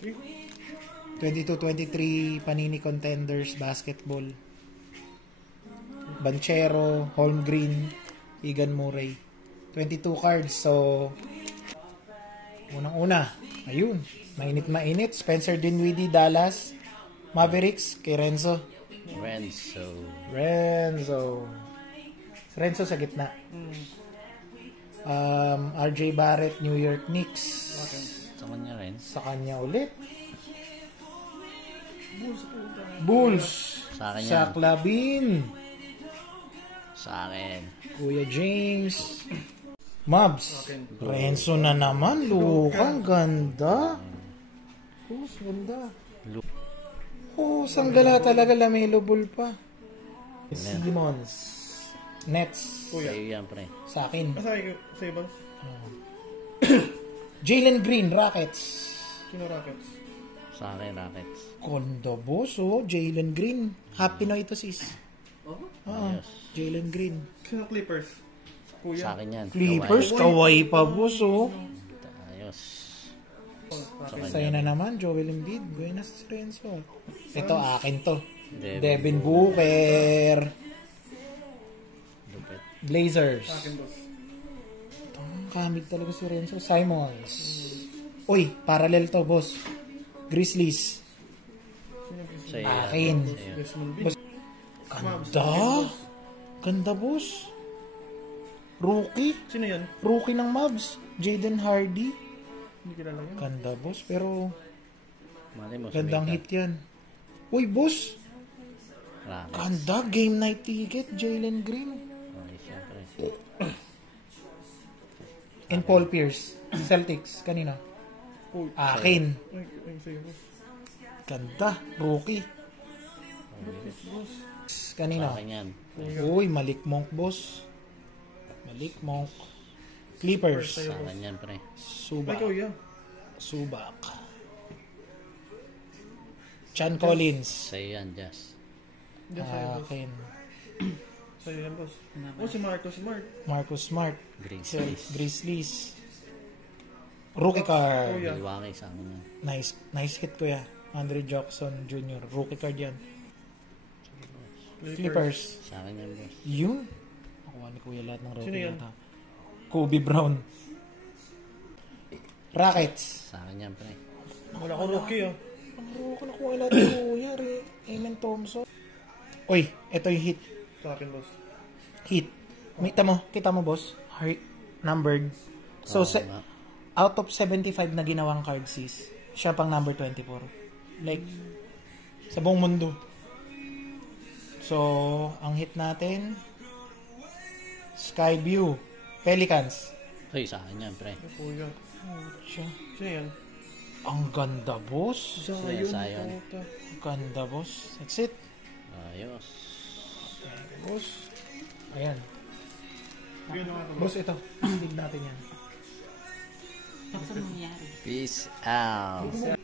22-23 Panini Contenders Basketball. Banchero, Holmgren, Egan Murray. 22 cards. So, unang-una. Ayun. Mainit-mainit. Spencer Dinwiddie, Dallas. Mavericks, kay Renzo. Renzo sa gitna. RJ Barrett, New York Knicks. Sa kanya rin. Sa kanya ulit. Bulls. Sa akin yan. Zach Lavine. Sa akin. Kuya James. Mavs. Renzo na naman. Lukang ganda. Ganda. Sanggala talaga. Lamelo Ball pa. Simmons. Nets. Sa'yo yan, pre. Sa akin. Sa'yo ba? Jalen Green, Rockets. Sino Rockets? Sa akin, Rockets. Kondo boss, Jalen Green. Happy na ito, sis. Ayos. Jalen Green. Sino Clippers? Kuya. Sa akin yan. Clippers, Kawhi pa boss, Ayos. Sa'yo na naman, Joel Embiid. Buenas Renzo. Ito, akin to. Devin Booker. Blazers. Akin, boss. Kamig talaga si Renzo. Simons. Uy, parallel to, boss. Grizzlies. Sa'yo Akin. yan. Desmond Bean. Boss. Ganda. Ganda, boss. Rookie. Sino yan? Rookie ng Mavs. Jaden Hardy. Hindi kilala yan. Ganda, boss. Pero, Mali mo, gandang hit yan. Uy, boss. Rockets. Ganda. Game night ticket. Jalen Green. Ayos yan, pre. And Paul Pierce. Celtics. Kanina. Uy. Akin. Ay, sa'yo, boss. Ganda. Rookie. Boss. Kanina. Sa akin yan. Uy, Malik Monk, boss. Malik Monk. Clippers. Sa akin yan, pre. Ay, Subak. kuya. Subak. Chan Collins. Sa'yo yan, Jazz. Diyan sa'yo, boss. Akin. Sa'yo yan, boss. Oh, si Marcus Smart. Marcus Smart. Grizzlies. Grizzlies. Rookie card. Kuya. Milwaukee sa akin yan. Nice hit ko ya. Andre Jackson Jr. Rookie card yan. Clippers. Sa akin yan, boss. Yun. Nakuha ni Kuya lahat ng Sino rookie yan? yata. Kobe Brown. Rockets. Sa akin yan, pre. Wala ko rookie, ah. Ang rookie nakuha lahat ni Kuya. Amen Thompson. Uy, ito yung hit. Sa akin, boss. Hit. Kita mo boss. Heart numbered. So, Oo nga. out of 75 na ginawang card sis, siya pang number 24. Like, sa buong mundo. So, ang hit natin, Skyview, Pelicans. Uy, sa akin yan, pre. Ay, kuya. Siya. Sino yan? Ang ganda, boss. Zion. Zion. puta. Ang ganda, boss. That's it. Ayos. Boss. Ayan. Kuya, naman ako, Boss, ito. Sleeve natin yan. Tapos ano nangyari? Peace out.